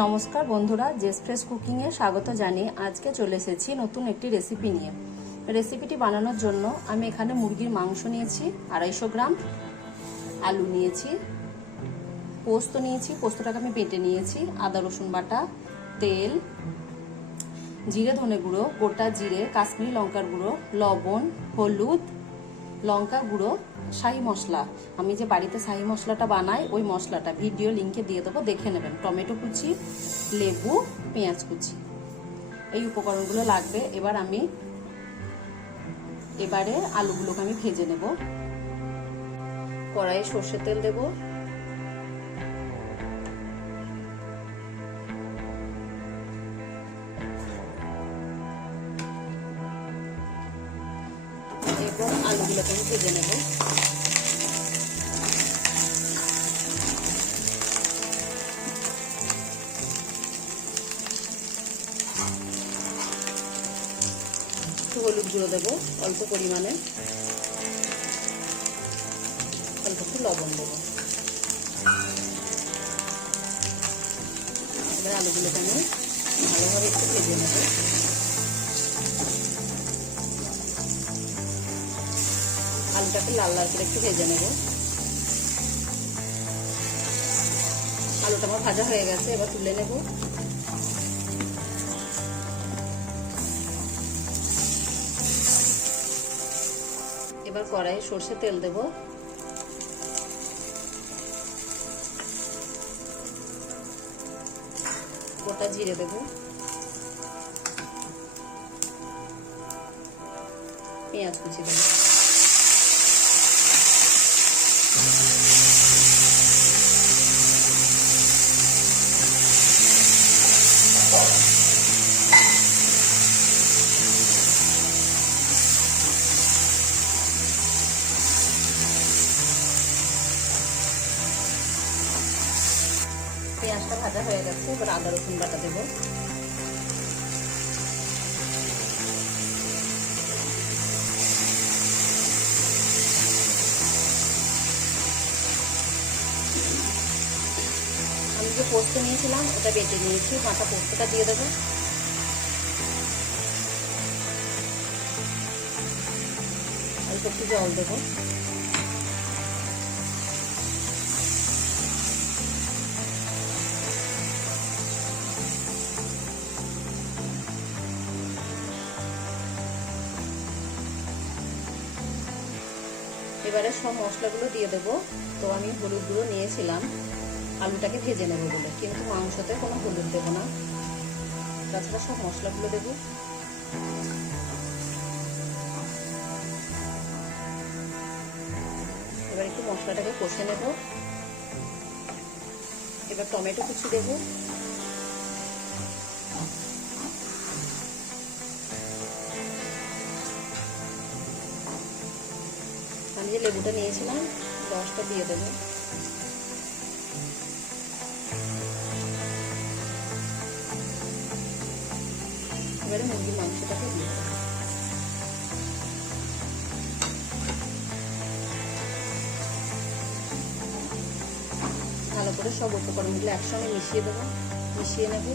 নমস্কার বন্ধুরা, JS fresh কুকিংয়ে স্বাগত জানিয়ে আজকে চলে এসেছি নতুন একটি রেসিপি নিয়ে। রেসিপিটি বানানোর জন্য আমি এখানে মুরগির মাংস নিয়েছি 250 গ্রাম, আলু নিয়েছি, পোস্ত নিয়েছি, পোস্তটাকে আমি বেটে নিয়েছি, আদা রসুন বাটা, তেল, জিরে ধনে গুঁড়ো, গোটা জিরে, কাশ্মীরি লঙ্কার গুঁড়ো, লবণ, হলুদ, লঙ্কা গুঁড়ো, শাহি মশলা। আমি যে বাড়িতে শাহি মশলাটা বানাই ওই মশলাটা ভিডিও লিঙ্কে দিয়ে দেবো, দেখে নেবেন। টমেটো কুচি, লেবু, পেঁয়াজ কুচি, এই উপকরণগুলো লাগবে। এবারে আলুগুলোকে আমি ভেজে নেব। কড়াইয়ে সর্ষের তেল দেব, এবং আলুগুলোকে আমি ভেজে নেব। হলুদ গুঁড়ো দেবো অল্প পরিমাণে, অল্প একটু লবণ দেবো। এবার আলুগুলোকে আমি ভালোভাবে একটু ভেজে নেব। আলুটাকে লাল লাল করে একটু ভেজে নেব। আলুটা আমার ভাজা হয়ে গেছে, এবার তুলে নেব। এবার কড়াইয়ে সর্ষে তেল দেব, গোটা জিরে দেব, পেঁয়াজ কুচি দেব, পেঁয়াজটা ভাজা হয়ে গেছে। এবার আদা রসুন বাটা দেব, আমি যে পোস্ত নিয়েছিলাম ওটা বেটে নিয়েছি, মাথা পোস্তটা দিয়ে দেবো। অল্প একটু জল দেবো। এবারে সব মশলাগুলো দিয়ে দেবো। তো আমি হলুদ গুঁড়ো নিয়েছিলাম আলুটাকে ভেজে নেবো বলে, কিন্তু মাংসতে কোনো হলুদ দেবো না। তাছাড়া সব মশলাগুলো দেবো। এবার একটু মশলাটাকে কষে নেব। এবার টমেটো কুচি দেবো, আমি যে লেবুটা নিয়েছিলাম রসটা দিয়ে দেবো। এবারে মুরগির মাংসটাকে দিয়ে দেবো। ভালো করে সব উপকরণগুলো একসঙ্গে মিশিয়ে দেবো, মিশিয়ে নেব।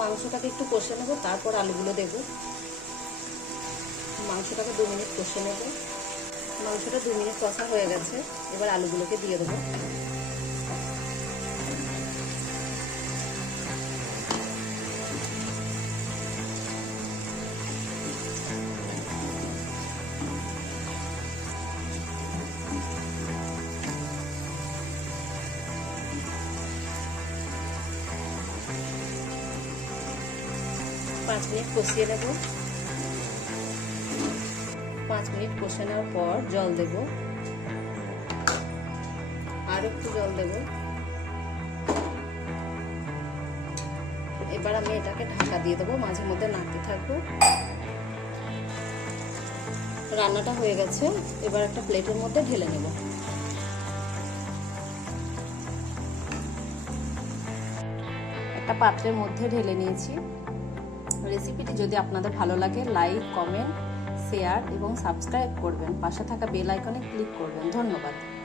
মাংসটাকে একটু কষে নেব, তারপর আলুগুলো দেব। মাংসটাকে 2 মিনিট কষে নেব। মাংসটা 2 মিনিট কষা হয়ে গেছে, এবার আলুগুলোকে দিয়ে দেবো। পাঁচ মিনিট কষিয়ে নেব। 5 মিনিট কষে নেওয়ার পর জল দেব, আর একটু জল দেব। এবার আমি এটাকে ঢাকা দিয়ে দেবো, মাঝে মধ্যে নাড়তে থাকবো। রান্নাটা হয়ে গেছে, এবার একটা প্লেটের মধ্যে ঢেলে নেব। একটা পাত্রের মধ্যে ঢেলে নিয়েছি। রেসিপিটি যদি আপনাদের ভালো লাগে লাইক, কমেন্ট, শেয়ার এবং সাবস্ক্রাইব করবেন। পাশে থাকা বেল আইকনে ক্লিক করবেন। ধন্যবাদ।